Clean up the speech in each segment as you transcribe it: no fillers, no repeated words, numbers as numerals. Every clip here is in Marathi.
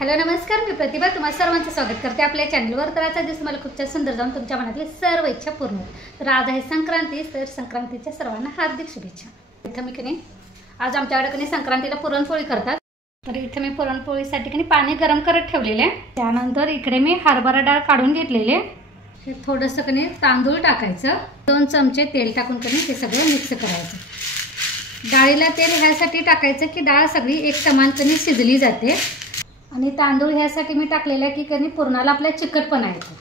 हॅलो नमस्कार, मी प्रतिभा तुम्हा सर्वांचं स्वागत करते आपल्या चॅनलवर। तर आजचा दिवस मला खूप सुंदर जाऊन तुमच्या मनातली सर्व इच्छा पूर्ण होईल। तर आज आहे संक्रांती, तर संक्रांतीच्या सर्वांना हार्दिक शुभेच्छा। इथं मी कणी आज आमच्याकडे कणी संक्रांतीला पुरणपोळी करतात। तर इथे मी पुरणपोळीसाठी कणी पाणी गरम करत ठेवलेले। त्यानंतर इकडे मी हरभरा डाळ काढून घेतलेले। हे थोडंसं कणी तांदूळ टाकायचं, 2 चमचे तेल टाकून कणी हे सगळं मिक्स करायचं। डाळीला तेल ह्यासाठी टाकायचं की डाळ सगळी एक समान कणी शिजली जाते। आणि तांदूळ ह्यासाठी मी टाकलेला की कणी पुरणाला आपल्या चिकटपणा येतो।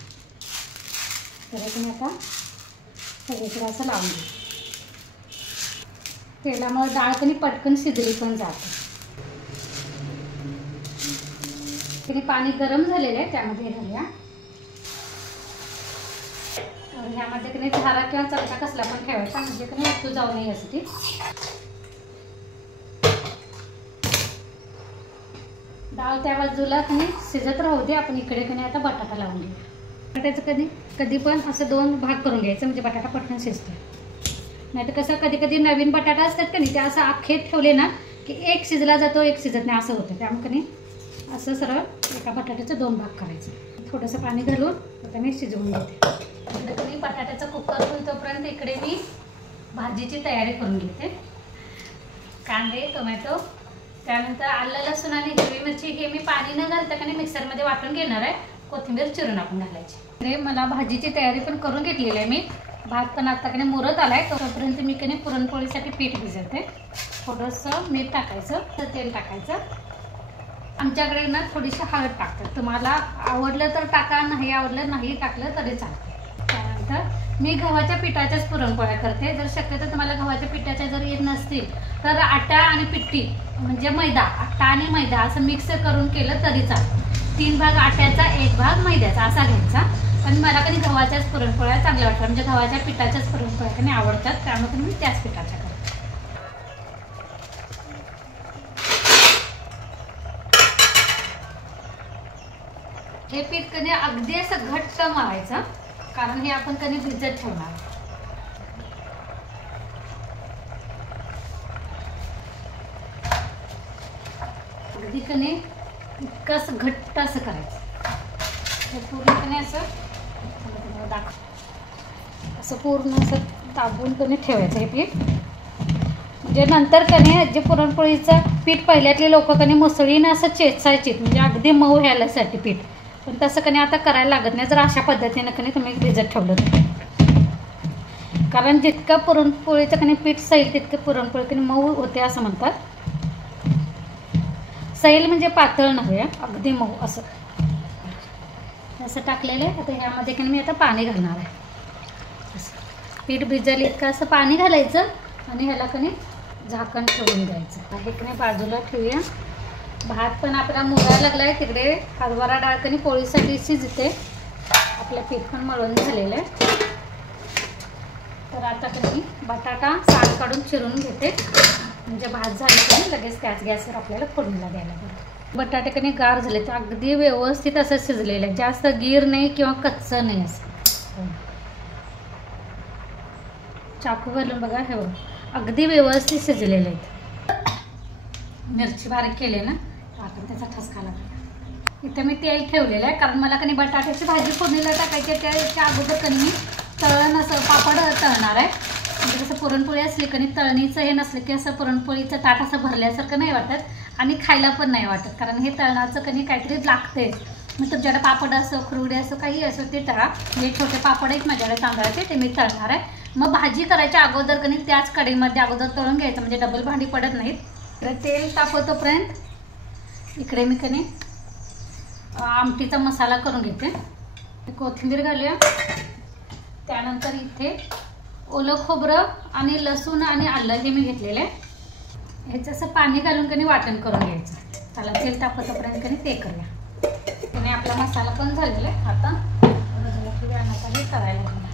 तर तुम्ही आता सगळीकडे असं लावून घ्या। तेलामुळे डाळ कणी पटकन शिजली पण जाते। कणी पाणी गरम झालेलं आहे, त्यामध्ये घालूया। तर ह्यामध्ये कणी झारा किंवा चमचा कसला पण ठेवायचा, म्हणजे कणी उतू जाऊ नये यासाठी। डाळ त्या बाजूला कणी शिजत राहू दे, आपण इकडे कणी आता बटाटा लावून घेऊ। बटाट्याचं कधी पण असं 2 भाग करून घ्यायचं, म्हणजे बटाटा पटकन शिजतो। नाहीतर कसं कधी नवीन बटाटा असतात कणी ते असं अख्खे ठेवले ना की एक शिजला जातो एक शिजत नाही असं होतं। त्यामुळे कणी असं सरळ एका बटाट्याचे 2 भाग करायचे। थोडंसं पाणी घालून आता मी शिजवून घेते। कणी बटाट्याचा कुकर होईल तोपर्यंत इकडे मी भाजीची तयारी करून घेते। कांदे, टोमॅटो, त्यानंतर आलं, लसूण आणि हिरवी मिरची हे मी पाणी न घालता कणी मिक्सरमध्ये वाटून घेणार आहे। कोथिंबीर चिरून आपण घालायची। हे मला भाजीची तयारी पण करून घेतलेली आहे मी। भात पण आता कणी मुरत आलाय, तोपर्यंत मी कणी पुरणपोळीसाठी पीठ भिजवते। थोडंसं मीठ टाकायचं, तेल टाकायचं। आमच्याकडे ना थोडीशी हळद टाकतात, तुम्हाला आवडलं तर टाका, नाही आवडलं नाही टाकलं तरी चालतं। त्यानंतर मी गव्हाच्या पिठाच्याच पुरणपोळ्या करते। जर शक्यतो तुम्हाला गव्हाच्या पिठाच्या जर येत नसतील तर आटा आणि पिठी म्हणजे मैदा, आटा आणि मैदा असं मिक्स करून केलं तरी चालतं। 3 भाग आट्याचा 1 भाग मैद्याचा असा घ्यायचा। पण मला कधी गव्हाच्याच पुरणपोळ्या चांगल्या वाटतात, म्हणजे गव्हाच्या पिठाच्याच पुरणपोळ्या कधी आवडतात, त्यामुळे मी त्याच पिठाच्या करते। हे पीठ कधी अगदी असं घट्ट मळायचं, कारण हे आपण कधी भिजत ठेवणार। अगदी कणी इतकं घट्ट असं करायचं। हे पूर्णपणे असं असं पूर्ण असं दाबून कणी ठेवायचं हे पीठ। म्हणजे नंतर कणी जे पुरणपोळीचं पीठ पहिल्यातले लोक कणी मुसळीनं असं चेचायची, म्हणजे अगदी मऊ ह्यासाठी पीठ। पण तसं कणी आता करायला लागत नाही, जर अशा पद्धतीने कणी तुम्ही भिजत ठेवलं तर। कारण जितकं पुरणपोळीचं कणी पीठ सैल तितकं पुरणपोळी कणी मऊ होते असं म्हणतात। सैल म्हणजे पातळ नव्हे, अगदी मऊ असं टाकलेलं आहे। आता ह्यामध्ये कणी मी आता पाणी घालणार आहे। पीठ भिजलं इतकं असं पाणी घालायचं आणि ह्याला कणी झाकण ठेवून द्यायचं। हे कणी बाजूला ठेवूया। भात पण आपला मुरायला लागलाय, तिकडे हरभरा डाळ कणी पोळीसाठी शिजते। आपलं पीठ पण मळून झालेलं आहे। तर आता कणी बटाटा साल काढून चिरून घेते, म्हणजे भात झाले कणी लगेच त्याच गॅसवर आपल्याला फोडणीला द्यायला बरं। बटाटे कणी गार झाले तर अगदी व्यवस्थित असं शिजलेलं आहे, जास्त गीर नाही किंवा कच्चं नाही असं। चाकू घालून बघा, हे अगदी व्यवस्थित शिजलेले आहेत। मिरची बारीक केली ना आता त्याचा ठसका लागला। इथे मी तेल ठेवलेलं आहे, कारण मला कणी बटाट्याची भाजी फोडणीला टाकायची आहे। त्याच्या अगोदर कणी मी असं पापड तळणार आहे। म्हणजे कसं पुरणपोळी असली कणी तळणीचं हे नसलं की असं पुरणपोळीचं ताट असं भरल्यासारखं नाही वाटत आणि खायला पण नाही वाटत, कारण हे तळणाचं कणी काहीतरी लागते। मग तुमच्याकडे पापड असो, खुरडे असो, काही असो ते तळा। हे छोटे पापड आहेत माझ्याकडे तांदळाचे, ते मी तळणार आहे। मग भाजी करायच्या अगोदर कणी त्याच कढईमध्ये अगोदर तळून घ्यायचं, म्हणजे डबल भांडी पडत नाहीत। तर तेल तापवतोपर्यंत इकडे मी कणी आमटीचा मसाला करून घेते। कोथिंबीर घालूया। त्यानंतर इथे ओलं खोबरं आणि लसूण आणि आलं हे मी घेतलेलं आहे। ह्याचं असं पाणी घालून कणी वाटण करून घ्यायचं। त्याला तेल तापवतोपर्यंत कणी ते करूया। कणी आपला मसाला पण झालेला आहे। आता हे करायला लागणार।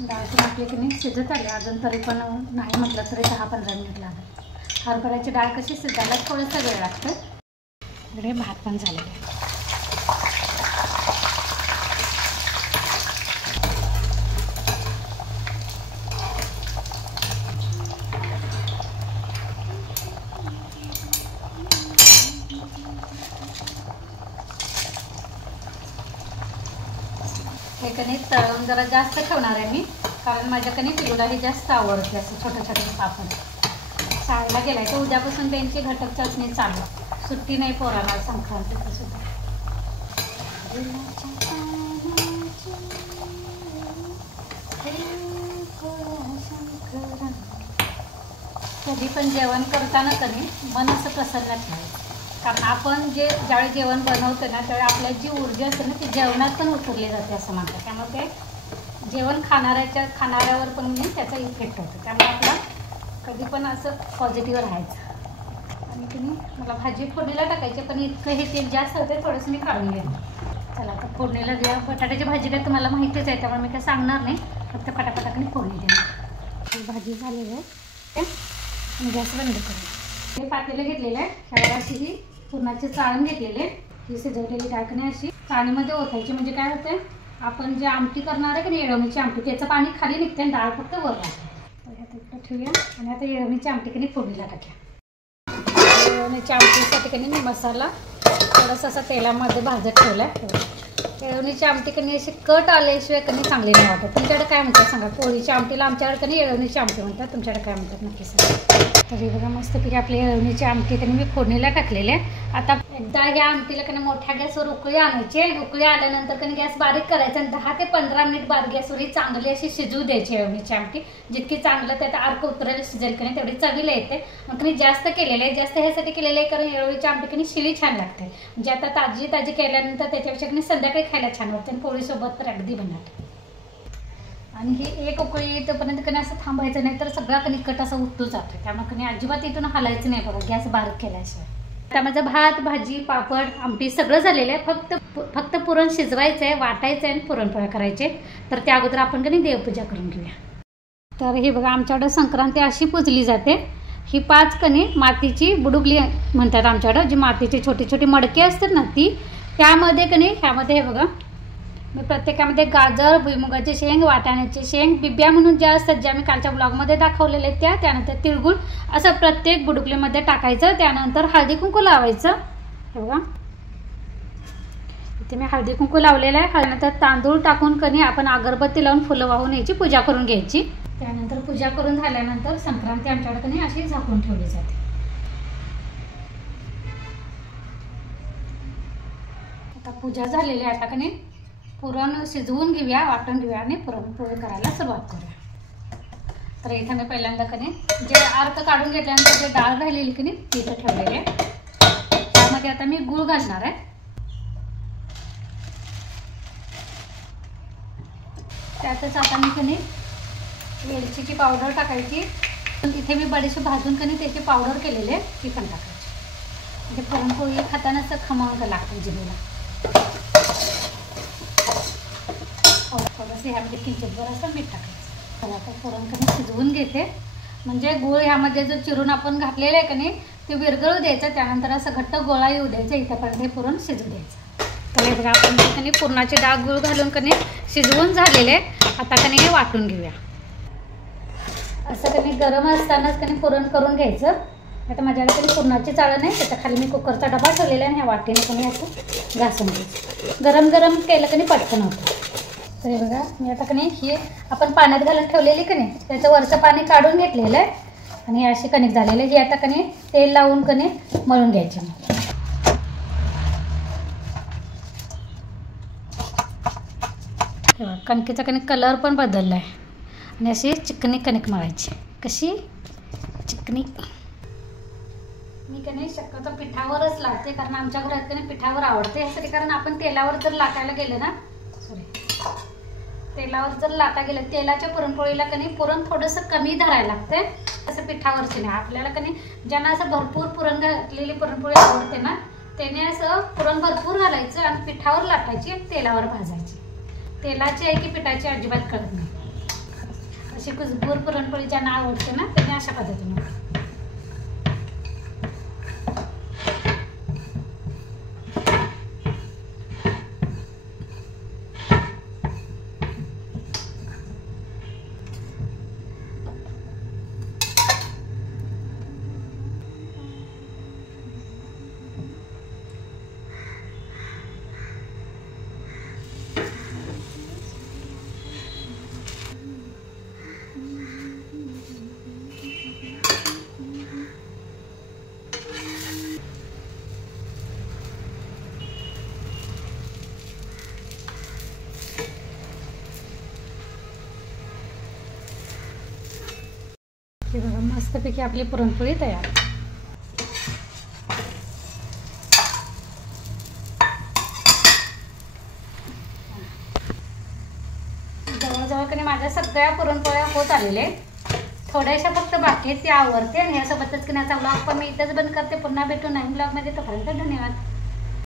डाळ पण आपली कणी शिजत आली, अजून तरी पण नाही म्हटलं तरी 10-15 मिनिट लागेल। हरभऱ्याची डाळ कशी शिजायला थोडंसं वेळ लागतं। इकडे भात पण झालेला आहे। हे कणी तळून जरा जास्त ठेवणार आहे मी, कारण माझ्या कणी पिलूला हे जास्त आवडते असं छोटे छोटे पापड. शाळेला गेलाय तर उद्यापासून त्यांची घटक चाचणी चालू, सुट्टी नाही पोराला संक्रांतीची सुद्धा. कधी पण जेवण करताना कधी मन असं प्रसन्न ठेवायचं, कारण आपण ज्यावेळी जेवण बनवतो ना त्यावेळी आपल्या जी ऊर्जा असते ना ती जेवणात पण उतरली जाते असं म्हणतात. त्यामुळे ते जेवण खाणाऱ्यावर पण त्याचा इफेक्ट होतो. त्यामुळे आपला कधी पण असं पॉझिटिव्ह राहायचं. आणि तुम्ही मला भाजी फोडणीला टाकायची, पण इतकं हे तेल जास्त होते थोडंसं मी काढून घेते. चला आता फोडणीला द्या. बटाट्याची भाजी काय तुम्हाला माहितीच आहे त्यामुळे मी काय सांगणार नाही, फक्त पटापटाकने फोडणी देणार. भाजी झालेली आहे आणि गॅस बंद करू. हे पातेलं घेतलेलं आहे, ह्यावर अशी ही पुरणाची चाळण घेतलेली आहे. ही शिजवलेली डाळकणी अशी चाळणीमध्ये ओतायची, म्हणजे काय होतं आपण जे आमटी करणार आहे की नाही येळवणीची आमटी, त्याचं पाणी खाली निघते आणि डाळ फक्त वर राहते. तर आता इकडं ठेवूया आणि आता येळवणीची आमटी कणी फोडणीला टाकूया. येळवणीच्या आमटीसाठी कणी मी मसाला थोडासा असा तेलामध्ये भाजत ठेवला आहे. येळवणीची आमटी कणी अशी कट आल्याशिवाय कणी चांगली नाही वाटत. तुमच्याकडे काय म्हणतात सांगा? पोळीच्या आमटीला आमच्याकडे कणी येळवणीची आमटी म्हणतात, तुमच्याकडे काय म्हणतात नक्की सांगा. तर हे बघा मस्तपैकी आपली येळवणीची आमटी कणी मी फोडणीला टाकलेली आहे. आता एकदा या आमटीला कणी मोठ्या गॅसवर उकळी आणायची. उकळी आल्यानंतर कणी गॅस बारीक करायचा आणि 10 ते 15 मिनिट बारीक गॅसवर चांगली अशी शिजवू द्यायची येळवणीची आमटी. जितकी चांगलं त्यात अर्क उतरायला शिजेल कणी तेवढी चवीला येते. मग कणी जास्त केलेलं आहे, जास्त ह्यासाठी केलेलं आहे कारण येळवणीची आमटी कणी शिळी छान लागते. म्हणजे आता ताजी केल्यानंतर त्याच्यापेक्षा कणी संध्याकाळी खायला छान वाटते आणि पोळीसोबत तर अगदी बनणार. आणि ही एक उकळी येतपर्यंत कणी असं थांबायचं नाही, तर सगळा कणी कट असं उतू जातो. त्यामुळे कणी अजिबात इथून हलायचं नाही बघा गॅस बारीक केल्याशिवाय. आता माझं भात भाजी पापड आमटी सगळं झालेलं आहे. फक्त पुरण शिजवायचं आहे, वाटायचं आहे आणि पुरणपोळ्या करायचे. तर त्या अगोदर आपण कणी देवपूजा करून घेऊया. तर हे बघा आमच्याकडं संक्रांती अशी पूजली जाते. ही 5 कणी मातीची बुडुगली म्हणतात आमच्याकडं, जी मातीची छोटी छोटी मडकी असतात ना ती, त्यामध्ये कणी ह्यामध्ये हे बघा मी प्रत्येकामध्ये गाजर भुईमुगाचे शेंग वाटाण्याचे शेंग बिब्या म्हणून ज्या असतात ज्या मी कालच्या ब्लॉगमध्ये दाखवलेले आहेत त्यानंतर तिळगुळ असं प्रत्येक बुडुकलीमध्ये टाकायचं. त्यानंतर हळदी कुंकू लावायचं. हे बघा इथे मी हळदी कुंकू लावलेलं आहे. त्यानंतर तांदूळ टाकून कणी आपण अगरबत्ती लावून फुलं वाहून यायची पूजा करून घ्यायची. त्यानंतर पूजा करून झाल्यानंतर संक्रांती आमच्याकडे कणी अशी झाकून ठेवली जाते. आता पूजा झालेली आहे. आता कणी पुरण शिजवून घेऊया, वाटून घेऊया आणि पुरणपोळी करायला सुरुवात करूया. तर इथं मी पहिल्यांदा कणी जे अर्क काढून घेतल्यानंतर जे डाळ राहिलेली कणी ती इथं ठेवलेली आहे. त्यामध्ये आता मी गूळ घालणार आहे. त्यातच आता मी कणी वेलचीची पावडर टाकायची. इथे मी बडीशेप भाजून कणी त्याची पावडर केलेली आहे ती पण टाकायची. म्हणजे पुरणपोळी खाताना असं खमंग लागतं जिभेला. थोडंसं ह्यामध्ये किंचितभर असं मीठ टाकायचं. तर आता पुरण कणी शिजवून घेते. म्हणजे गूळ ह्यामध्ये जो चिरून आपण घातलेलं आहे कणी ते विरघळू द्यायचं. त्यानंतर असं घट्ट गोळा येऊ द्यायचं. इथंपर्यंत हे पुरण शिजू द्यायचं. तर हे बघा आपण कणी पुरणाची डाळ गूळ घालून कणी शिजवून झालेले. आता कणी हे वाटून घेऊया. असं कणी गरम असतानाच कणी पुरण करून घ्यायचं. आता माझ्याकडे कणी पुरणाची चाळण आहे, त्याच्या खाली मी कुकरचा डबा ठेवलेला आहे आणि ह्या वाटीने कणी असं घासून घ्यायचं. गरम केलं कणी पटकन होतं. तर हे बघा मी आता कणी ही आपण पाण्यात घालून ठेवलेली कणी त्याचं वरचं पाणी काढून घेतलेलं आहे आणि हे अशी कणिक झालेली आहे. ही आता कणी तेल लावून कणी मळून घ्यायची. तेव्हा कणकेचा कणिक कलर पण बदलला आहे आणि अशी चिकनी कणिक मळायची. कशी चिकनी. मी कणी शक्यतो पिठावरच लाटते कारण आमच्या घरात कणी पिठावर आवडते. यासाठी कारण आपण तेलावर जर लाटायला गेलं ना तेलावर जर लाटा गेलं तेलाच्या पुरणपोळीला कणी पुरण थोडंसं कमी धरायला लागते. असं पिठावरची नाही. आपल्याला कणी ज्यांना असं भरपूर पुरण घातलेली पुरणपोळी आवडते ना त्याने असं पुरण भरपूर घालायचं आणि पिठावर लाटायची तेलावर भाजायची. तेलाची आहे की पिठाची अजिबात कळत नाही. अशी कुसभूर पुरणपोळी ज्यांना आवडते ना त्यांनी अशा पद्धतीने. हे बघा मस्तपैकी आपली पुरणपोळी तयार. जवळजवळ कधी माझ्या सगळ्या पुरणपोळ्या होत आलेले, थोड्याशा फक्त बाकी आहेत, त्या आवरते. आणि ह्यासोबतच की नाही ब्लॉग पण मी इथंच बंद करते. पुन्हा भेटू नवीन ब्लॉगमध्ये. तोपर्यंत धन्यवाद.